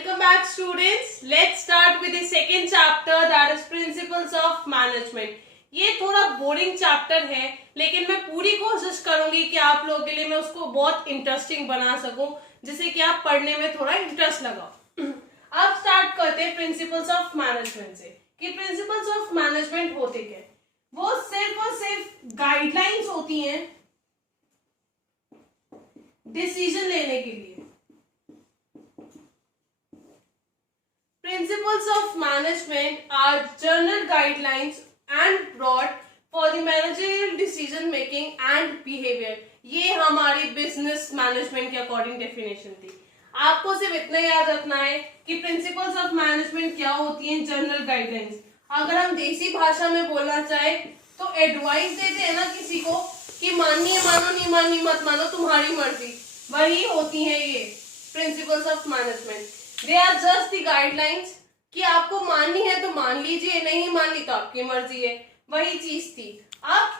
Welcome back students. Let's start with the second chapter that is Principles of Management. ये थोड़ा boring chapter है लेकिन मैं पूरी कोशिश करूंगी कि आप लोगों के लिए मैं उसको बहुत इंटरेस्टिंग बना सकूं जिससे कि आप पढ़ने में थोड़ा इंटरेस्ट लगाओ। अब स्टार्ट करते हैं प्रिंसिपल्स ऑफ मैनेजमेंट से कि प्रिंसिपल्स ऑफ मैनेजमेंट होते क्या। वो सिर्फ और सिर्फ गाइडलाइंस होती हैं डिसीजन लेने के लिए। Principles of management are general guidelines and broad for the managerial decision making and behavior. ये हमारी बिजनेस मैनेजमेंट के अकॉर्डिंग डेफिनेशन थी। आपको सिर्फ इतना याद रखना है कि प्रिंसिपल्स ऑफ मैनेजमेंट क्या होती हैं, जनरल गाइडलाइंस। अगर हम देसी भाषा में बोलना चाहे तो एडवाइस देते हैं ना किसी को कि माननी है मानो, नहीं माननी मत मानो, तुम्हारी मर्जी, वही होती है ये principles of management. They are just the guidelines कि आपको माननी है तो मान लीजिए, नहीं माननी तो आपकी मर्जी है, वही चीज थी। अब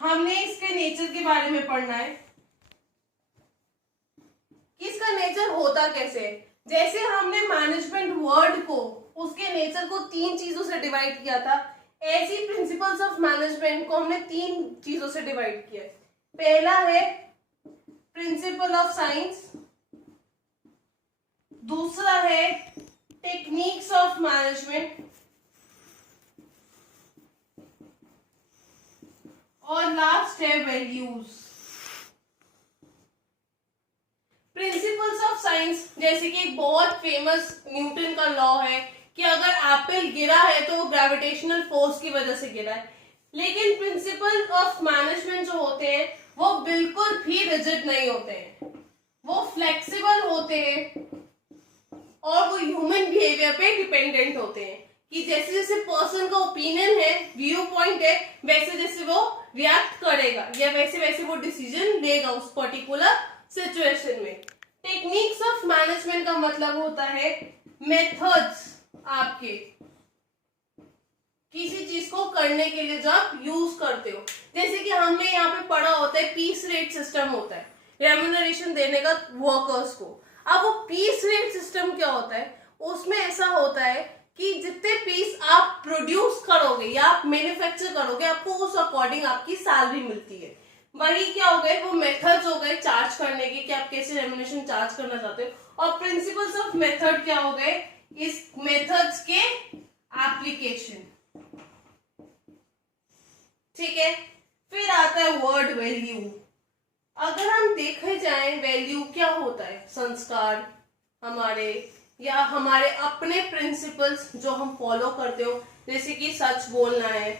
हमने इसके नेचर के बारे में पढ़ना है कि इसका नेचर होता कैसे है। जैसे हमने मैनेजमेंट वर्ड को, उसके नेचर को 3 चीजों से डिवाइड किया था, ऐसी प्रिंसिपल्स ऑफ मैनेजमेंट को हमने 3 चीजों से डिवाइड किया। पहला है प्रिंसिपल ऑफ साइंस, दूसरा है टेक्निक्स ऑफ मैनेजमेंट और लास्ट है वैल्यूज। प्रिंसिपल्स ऑफ साइंस जैसे कि एक बहुत फेमस न्यूटन का लॉ है कि अगर एप्पल गिरा है तो वो ग्रेविटेशनल फोर्स की वजह से गिरा है। लेकिन प्रिंसिपल ऑफ मैनेजमेंट जो होते हैं वो बिल्कुल भी रिजिड नहीं होते हैं, वो फ्लेक्सिबल होते हैं और वो ह्यूमन बिहेवियर पे डिपेंडेंट होते हैं कि जैसे जैसे पर्सन का ओपिनियन है, व्यू पॉइंट है, वैसे जैसे वो रिएक्ट करेगा या वैसे वैसे वो डिसीजन लेगा उस पर्टिकुलर सिचुएशन में। टेक्निक्स ऑफ मैनेजमेंट का मतलब होता है मेथड्स आपके किसी चीज को करने के लिए जो आप यूज करते हो। जैसे कि हमने यहाँ पे पढ़ा होता है पीस रेट सिस्टम होता है रेम्यूनरेशन देने का वर्कर्स को। अब वो पीस रेट सिस्टम क्या होता है, उसमें ऐसा होता है कि जितने पीस आप प्रोड्यूस करोगे या आप मैन्युफैक्चर करोगे आपको उस अकॉर्डिंग आपकी सैलरी मिलती है। वही क्या हो गए, वो मेथड्स हो गए चार्ज करने के कि आप कैसे रेम्यूनरेशन चार्ज करना चाहते हो। और प्रिंसिपल्स ऑफ मेथड क्या हो गए, इस मेथड्स के एप्लीकेशन। ठीक है, फिर आता है वर्ड वैल्यू। अगर हम देखे जाए वैल्यू क्या होता है, संस्कार हमारे या हमारे अपने प्रिंसिपल्स जो हम फॉलो करते हो, जैसे कि सच बोलना है,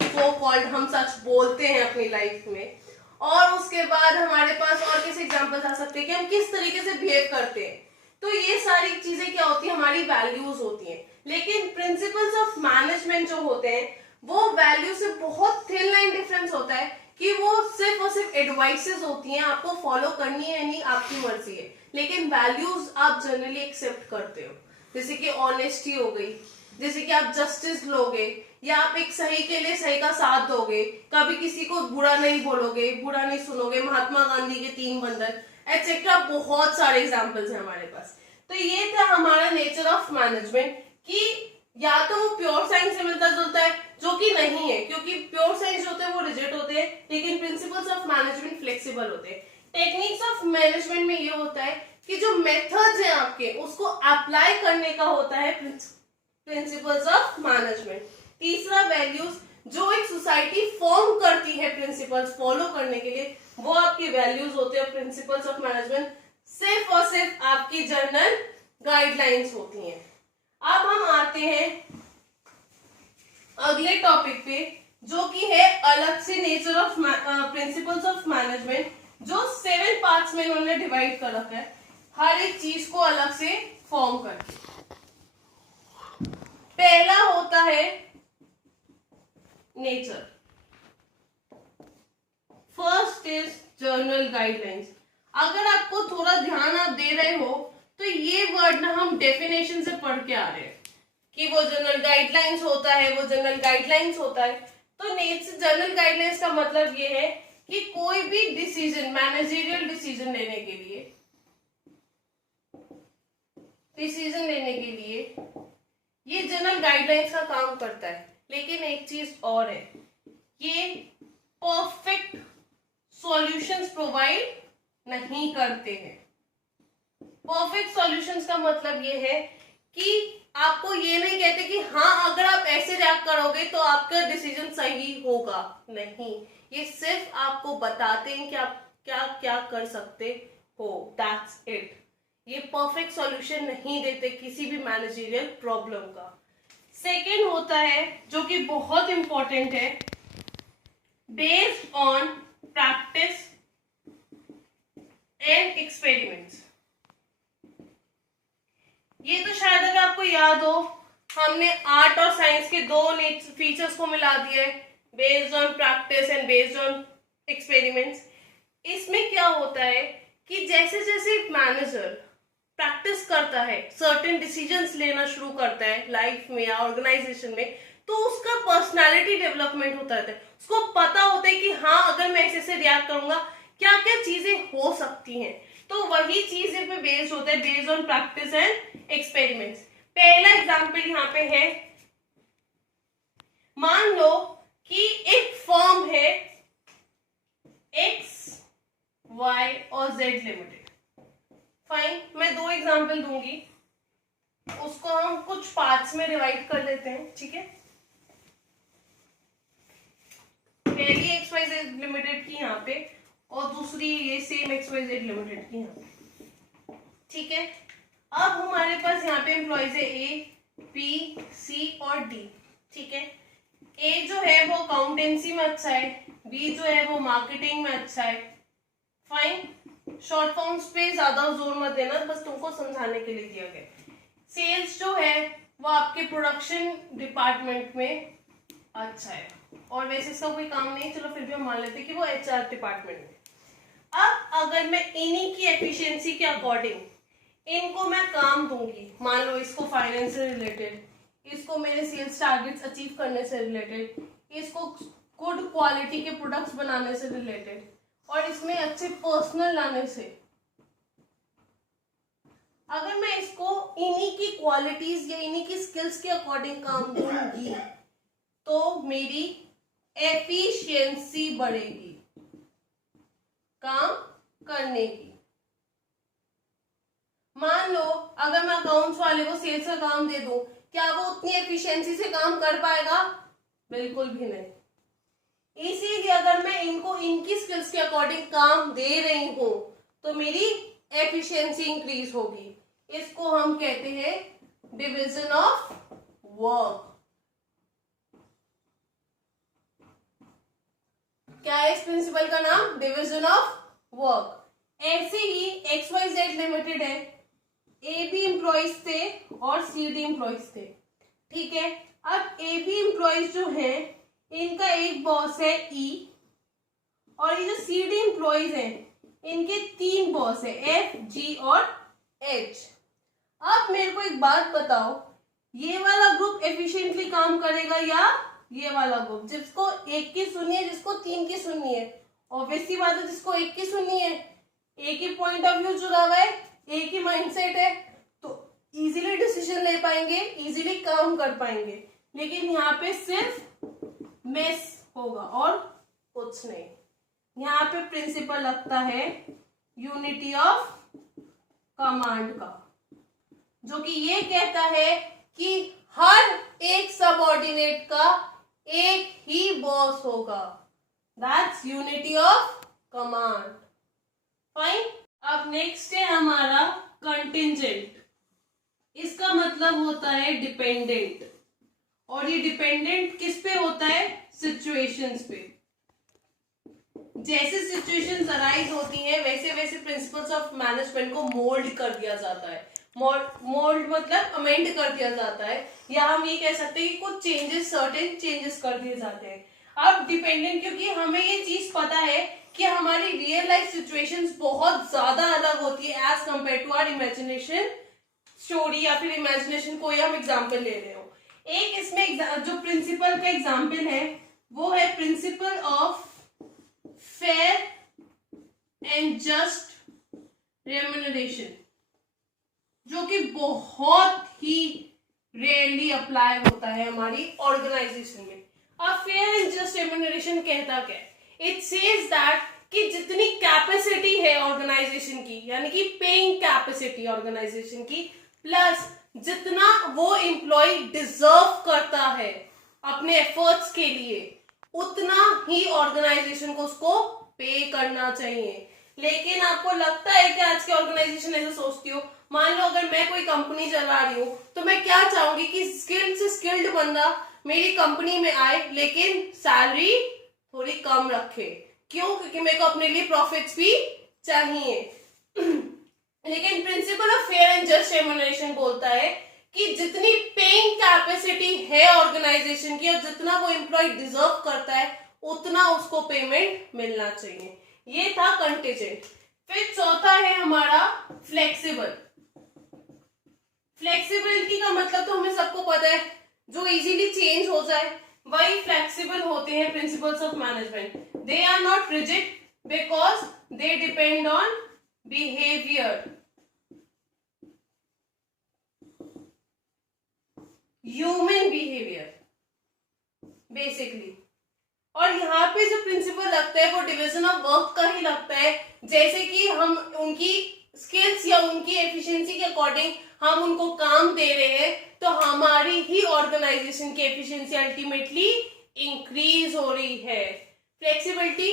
सो कॉल्ड हम सच बोलते हैं अपनी लाइफ में। और उसके बाद हमारे पास और किस एग्जांपल्स आ सकते हैं कि हम किस तरीके से बिहेव करते हैं। तो ये सारी चीजें क्या होती है, हमारी वैल्यूज होती हैं। लेकिन प्रिंसिपल्स ऑफ मैनेजमेंट जो होते हैं वो वैल्यू से बहुत थिन लाइन डिफरेंस होता है कि वो सिर्फ और सिर्फ एडवाइसेस होती हैं, आपको फॉलो करनी है नहीं आपकी मर्जी है। लेकिन वैल्यूज आप जनरली एक्सेप्ट करते हो, जैसे कि ऑनेस्टी हो गई, जैसे कि आप जस्टिस लोगे या आप एक सही के लिए सही का साथ दोगे, कभी किसी को बुरा नहीं बोलोगे, बुरा नहीं सुनोगे, महात्मा गांधी के 3 बंधन एटसेट्रा, बहुत सारे एग्जाम्पल्स हैं हमारे पास। तो ये था हमारा नेचर ऑफ मैनेजमेंट कि या तो वो प्योर साइंस से मिलता जुलता है, जो कि नहीं है, क्योंकि प्योर साइंस जो होते हैं वो रिजिड होते हैं, लेकिन प्रिंसिपल्स ऑफ मैनेजमेंट फ्लेक्सिबल होते हैं। टेक्निक्स ऑफ मैनेजमेंट में ये होता है कि जो मेथड्स हैं आपके उसको अप्लाई करने का होता है प्रिंसिपल्स ऑफ मैनेजमेंट। तीसरा वैल्यूज, जो एक सोसाइटी फॉर्म करती है प्रिंसिपल्स फॉलो करने के लिए, वो आपके वैल्यूज होते हैं। प्रिंसिपल्स ऑफ मैनेजमेंट सिर्फ और सिर्फ आपकी जनरल गाइडलाइंस होती हैं। अब हम आते हैं अगले टॉपिक पे जो कि है अलग से nature of principles of management, जो 7 पार्ट्स में इन्होंने डिवाइड कर रखा है, हर एक चीज को अलग से फॉर्म करके। पहला होता है nature, first is journal guidelines. अगर आपको थोड़ा ध्यान आप दे रहे हो तो ये वर्ड ना हम डेफिनेशन से पढ़ के आ रहे हैं कि वो जनरल गाइडलाइंस होता है, वो जनरल गाइडलाइंस होता है। तो नेचर जनरल गाइडलाइंस का मतलब ये है कि कोई भी डिसीजन, मैनेजरियल डिसीजन लेने के लिए डिसीजन लेने के लिए ये जनरल गाइडलाइंस का काम करता है, लेकिन एक चीज और है, ये परफेक्ट सॉल्यूशंस प्रोवाइड नहीं करते हैं। परफेक्ट सॉल्यूशंस का मतलब ये है कि आपको ये नहीं कहते कि हाँ अगर आप ऐसे रिएक्ट करोगे तो आपका डिसीजन सही होगा, नहीं, ये सिर्फ आपको बताते हैं कि आप क्या क्या कर सकते हो, दैट्स इट। ये परफेक्ट सॉल्यूशन नहीं देते किसी भी मैनेजरियल प्रॉब्लम का। सेकेंड होता है जो कि बहुत इंपॉर्टेंट है, based on practice and experiments. ये तो शायद अगर आपको याद हो, हमने आर्ट और साइंस के दो फीचर्स को मिला दिए, based on practice and based on experiments. इसमें क्या होता है कि जैसे जैसे मैनेजर प्रैक्टिस करता है, सर्टेन डिसीजंस लेना शुरू करता है लाइफ में या ऑर्गेनाइजेशन में, तो उसका पर्सनालिटी डेवलपमेंट होता है। उसको पता होता है कि हाँ अगर मैं ऐसे से रिएक्ट करूंगा क्या क्या चीजें हो सकती हैं। तो वही चीज पे बेस्ड होता है, based on practice and experiments. पहला एग्जांपल यहाँ पे है, मान लो कि एक फर्म है X, Y और Z लिमिटेड। फाइन, मैं दो एग्जांपल दूंगी, उसको हम कुछ पार्ट्स में डिवाइड कर लेते हैं, ठीक है। पहली XYZ लिमिटेड की यहाँ पे और दूसरी ये सेम XYZ लिमिटेड की यहाँ पे, ठीक है। अब हमारे पास यहाँ पे एम्प्लॉइज है A, B, C और D, ठीक है। A जो है वो अकाउंटेंसी में अच्छा है, B जो है वो मार्केटिंग में अच्छा है। फाइन, शॉर्ट फॉर्म्स पे ज्यादा जोर मत देना, बस तुमको समझाने के लिए दिया गया। सेल्स जो है वो आपके प्रोडक्शन डिपार्टमेंट में अच्छा है, और वैसे इसका कोई काम नहीं, चलो फिर भी हम मान लेते हैं कि वो HR डिपार्टमेंट में। अब अगर मैं इन्हीं की एफिशिएंसी के अकॉर्डिंग इनको मैं काम दूंगी, मान लो इसको फाइनेंस से रिलेटेड, इसको मेरे सेल्स टारगेट्स अचीव करने से रिलेटेड, इसको गुड क्वालिटी के प्रोडक्ट्स बनाने से रिलेटेड, और इसमें अच्छे पर्सनल लाने से, अगर मैं इसको इन्हीं की क्वालिटीज या इन्हीं की स्किल्स के अकॉर्डिंग काम दूंगी तो मेरी एफिशिएंसी बढ़ेगी काम करने की। मान लो अगर मैं अकाउंट्स वाले को सेल्स का काम दे दूं, क्या वो उतनी एफिशिएंसी से काम कर पाएगा? बिल्कुल भी नहीं। इसीलिए अगर मैं इनको इनकी स्किल्स के अकॉर्डिंग काम दे रही हूं तो मेरी एफिशिएंसी इंक्रीज होगी। इसको हम कहते हैं डिवीजन ऑफ वर्क। क्या है इस प्रिंसिपल का नाम? Division of work. ऐसे ही XYZ लिमिटेड है, AB एम्प्लॉइज थे और CD एम्प्लॉइज थे, ठीक है। अब AB एम्प्लॉइज जो है इनका एक बॉस है E, और ये जो CD एम्प्लॉइज हैं इनके 3 बॉस है F, G और H। अब मेरे को एक बात बताओ, ये वाला ग्रुप एफिशिएंटली काम करेगा या ये वाला ग्रुप? जिसको एक की सुननी है, जिसको 3 की सुननी है? ऑब्वियसली बात है जिसको एक की सुननी है, एक ही पॉइंट ऑफ व्यू जुड़ा हुआ है, एक ही माइंडसेट है, तो इजीली डिसीजन ले पाएंगे, इजीली काम कर पाएंगे। लेकिन यहाँ पे सिर्फ मेस होगा और कुछ नहीं। यहाँ पे प्रिंसिपल लगता है यूनिटी ऑफ कमांड का, जो कि ये कहता है कि हर एक सबऑर्डिनेट का एक ही बॉस होगा। That's unity of command. Fine. अब नेक्स्ट है हमारा कंटिंजेंट। इसका मतलब होता है डिपेंडेंट, और ये डिपेंडेंट किस पे होता है? सिचुएशंस पे। जैसे सिचुएशंस अराइज होती हैं वैसे वैसे प्रिंसिपल्स ऑफ मैनेजमेंट को मोल्ड कर दिया जाता है। मोल्ड मतलब अमेंड कर दिया जाता है, या हम ये कह सकते हैं कि कुछ चेंजेस, सर्टेन चेंजेस कर दिए जाते हैं। अब डिपेंडेंट, क्योंकि हमें ये चीज पता है कि हमारी रियल लाइफ सिचुएशंस बहुत ज्यादा अलग होती है as compare to our imagination story, या फिर इमेजिनेशन कोई हम एग्जाम्पल ले रहे हो। एक इसमें जो प्रिंसिपल का एग्जाम्पल है वो है principle of fair and just remuneration. जो कि बहुत ही रेयरली अप्लाई होता है हमारी ऑर्गेनाइजेशन में। अब फेयर एंड जस्ट रेम्यूनरेशन कहता क्या है? इट सेज दैट कि जितनी कैपेसिटी है ऑर्गेनाइजेशन की, यानी कि पेइंग कैपेसिटी ऑर्गेनाइजेशन की, प्लस जितना वो एम्प्लॉय डिजर्व करता है अपने एफर्ट्स के लिए, उतना ही ऑर्गेनाइजेशन को उसको पे करना चाहिए। लेकिन आपको लगता है कि आज की ऑर्गेनाइजेशन ऐसा सोचती हो? मान लो अगर मैं कोई कंपनी चला रही हूँ तो मैं क्या चाहूंगी कि स्किल्ड से स्किल्ड बंदा मेरी कंपनी में आए, लेकिन सैलरी थोड़ी कम रखे। क्यों? क्योंकि मेरे को अपने लिए प्रॉफिट्स भी चाहिए। लेकिन principle of fair and just remuneration बोलता है कि जितनी पेइंग कैपेसिटी है ऑर्गेनाइजेशन की और जितना वो एम्प्लॉय डिजर्व करता है, उतना उसको पेमेंट मिलना चाहिए। ये था कंटीजेंट। फिर चौथा है हमारा फ्लेक्सिबल। फ्लेक्सिबिलिटी का मतलब तो हमें सबको पता है, जो इजीली चेंज हो जाए वही फ्लेक्सिबल होते हैं principles of management. They are not rigid because they depend on behaviour, human behaviour basically. और यहाँ पे जो प्रिंसिपल लगता है वो डिवीजन ऑफ वर्क का ही लगता है। जैसे कि हम उनकी स्किल्स या उनकी एफिशिएंसी के अकॉर्डिंग हम उनको काम दे रहे हैं, तो हमारी ही ऑर्गेनाइजेशन की एफिशिएंसी अल्टीमेटली इंक्रीज हो रही है। फ्लेक्सिबिलिटी।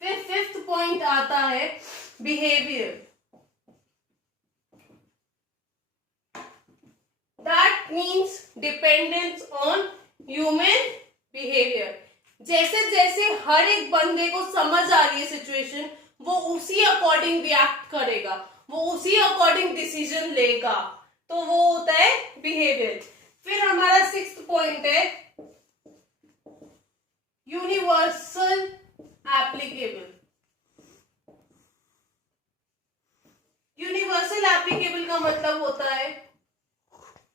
फिर फिफ्थ पॉइंट आता है behaviour. That means dependence on human behaviour. जैसे जैसे हर एक बंदे को समझ आ रही है सिचुएशन, वो उसी अकॉर्डिंग रिएक्ट करेगा, वो उसी अकॉर्डिंग डिसीजन लेगा, तो वो होता है बिहेवियर। फिर हमारा सिक्स्थ पॉइंट है यूनिवर्सल एप्लीकेबल। यूनिवर्सल एप्लीकेबल का मतलब होता है,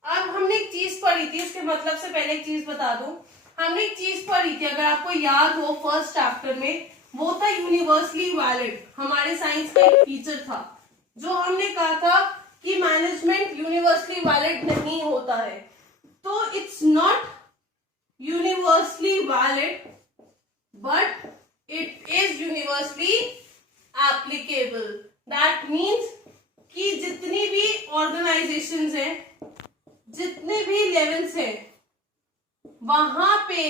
अब हमने एक चीज पढ़ी थी, उसके मतलब से पहले एक चीज बता दूं। हमने एक चीज पढ़ी थी, अगर आपको याद हो फर्स्ट चैप्टर में, वो था यूनिवर्सली वैलिड। हमारे साइंस का एक फीचर था जो हमने कहा था कि मैनेजमेंट यूनिवर्सली वैलिड नहीं होता है। तो it's not universally valid but it is universally applicable. That means कि जितनी भी ऑर्गेनाइजेशंस हैं, जितने भी लेवल्स हैं, वहां पे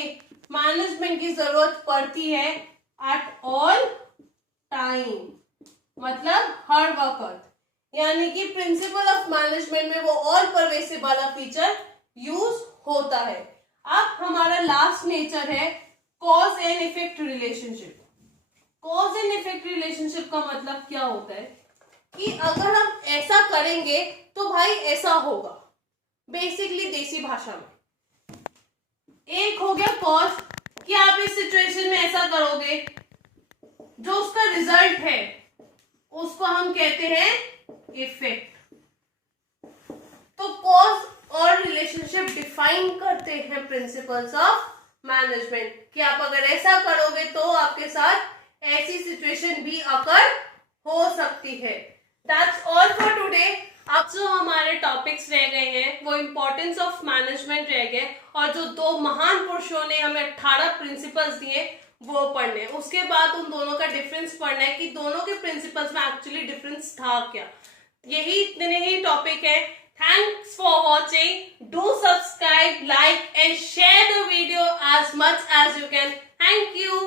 मैनेजमेंट की जरूरत पड़ती है एट ऑल टाइम, मतलब हर वक्त। यानी कि प्रिंसिपल ऑफ मैनेजमेंट में वो ऑल परवेसिव वाला फीचर यूज होता है। अब हमारा लास्ट नेचर है cause and effect relationship. Cause and effect relationship का मतलब क्या होता है कि अगर हम ऐसा करेंगे तो भाई ऐसा होगा, बेसिकली देसी भाषा में। एक हो गया कॉज कि आप इस सिचुएशन में ऐसा करोगे, जो उसका रिजल्ट है उसको हम कहते हैं इफेक्ट। तो कॉज और रिलेशनशिप डिफाइन करते हैं प्रिंसिपल्स ऑफ मैनेजमेंट कि आप अगर ऐसा करोगे तो आपके साथ ऐसी सिचुएशन भी अकर हो सकती है। That's all for today. अब जो हमारे टॉपिक्स रह गए हैं वो इम्पोर्टेंस ऑफ मैनेजमेंट रह गए, और जो दो महान पुरुषों ने हमें 18 प्रिंसिपल्स दिए वो पढ़ने। उसके बाद उन दोनों का डिफरेंस पढ़ना है कि दोनों के प्रिंसिपल्स में एक्चुअली डिफरेंस था क्या। यही इतने ही टॉपिक है। Thanks for watching. Do subscribe, like and share the video as much as you can. Thank you.